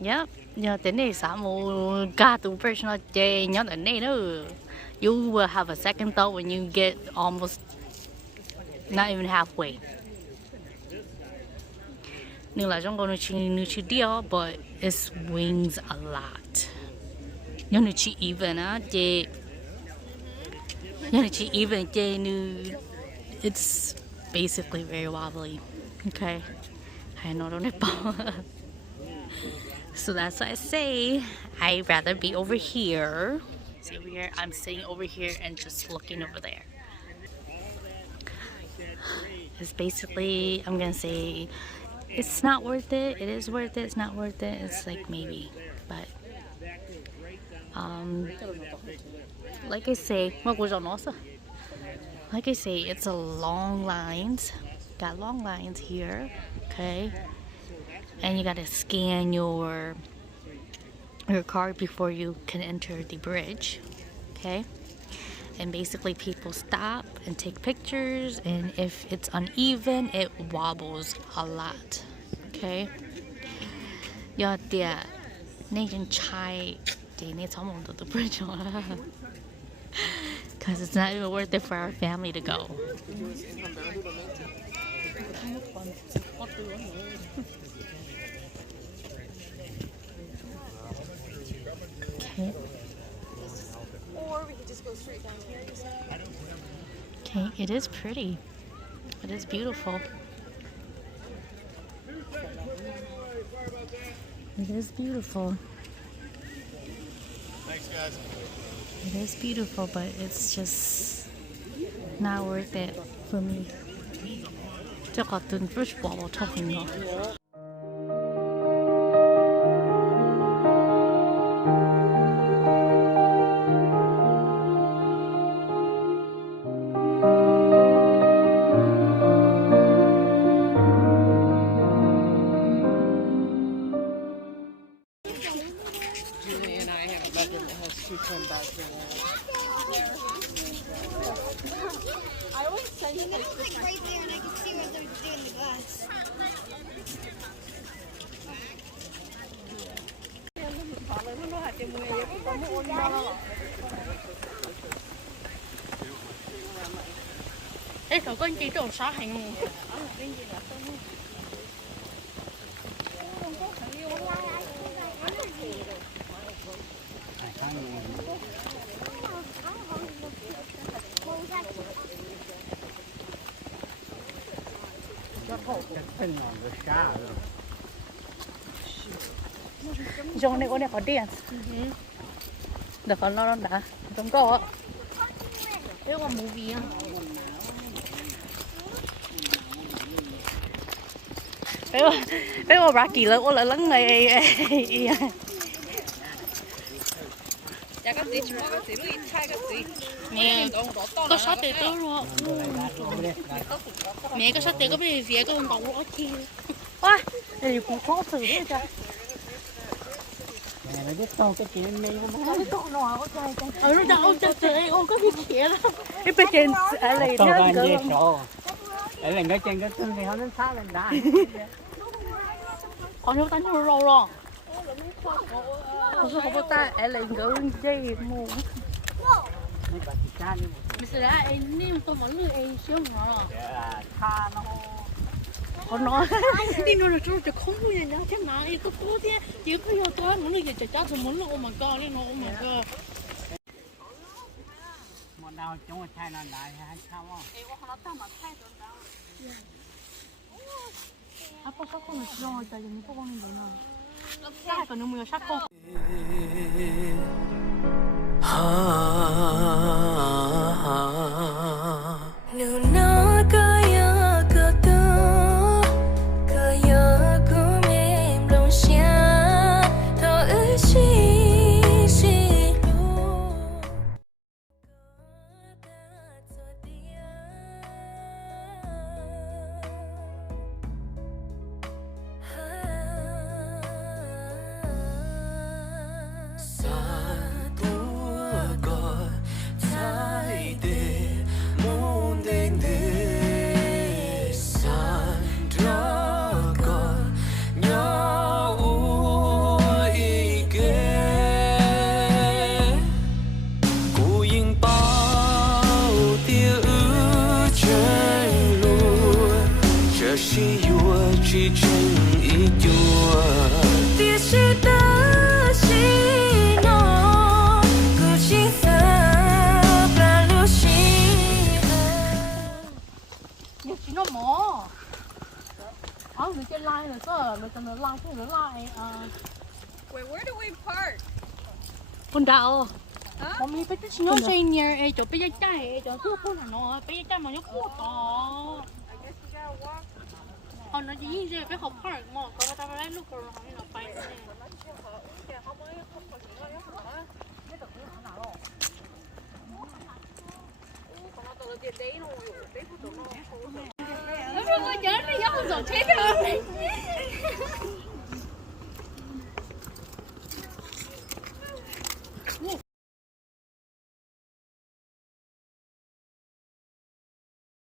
Yep, nhờ tới này xã mù ca tụ personal day nhớ tới này nữa. You will have a second thought when you get almost not even halfway. Nhưng là trong con nu chi deal, but it swings a lot. Nhưng nu chi even á, chị nhưng nu chi even chị nu, it's basically very wobbly. Okay, I know don't know. So that's why I say I'd rather be over here. See over here, I'm sitting over here and just looking over there. It's basically, I'm gonna say, it's not worth it. It is worth it. It's not worth it. It's like maybe, but like I say, like I say, it's a long lines. Got long lines here, okay, and you gotta scan your card before you can enter the bridge, okay. And basically people stop and take pictures, and if it's uneven it wobbles a lot, okay. Yo tia nation chai they need someone to the bridge because it's not even worth it for our family to go. Okay. Or we could just go straight down here. Okay, it is pretty. It is beautiful. It is beautiful. Thanks, guys. It is beautiful, but it's just not worth it for me. 저 같은 fresh ball talking about. Julie and I have a bedroom that has 2 twin beds in it. I always send you like Like right there, and I can see what they're doing in the glass. Ê, cậu có anh chị trộn xóa hành không? Trong này có điện. Được còn nó đã. Trong có. Đây có movie á. Bé có Rocky lớn ô lớn này. 약간 주먹같이 루이 차이같이 Nè, có sót tiền đó rồi. Mẹ có sót tiền có bị phía có con tàu chi. Ôi, đây cũng khó xử thế trời. Mẹ nó biết con cái chuyện này không có Con nó có chơi chơi. Nó đâu trời ơi có cái kia đó. Cái bên trên ở này con nó con cơ. dê sổ ở lên cái trên cái chân thì họ nó phá lên đá Con nó đánh nó lâu rồi. Không có ta ở lên cái dây mù. mấy bà chị cha đi Mình đã em nem tôi vẫn lười em xíu mà. tha nó Con nói đi nó là trâu không có gì nữa thế mà em có cố thế chỉ có yêu tôi muốn được chỉ cho muốn là oh my god đi nó oh my god. một đầu chúng ta thay nó lại hay sao không? 아빠 사건을 지정할 때 이제 뽑아낸 거나. 사니까 너무 사건. Where do we park? คุณดาว 我们不是说谁呢？哎，就不要带，就做不能喏，不要带嘛就不到。好，那就应该ไปเขา park เนาะก็ทำอะไรลูกก็ทำให้เราไปเนี่ยแล้วเราจะไม่ยอม走这条。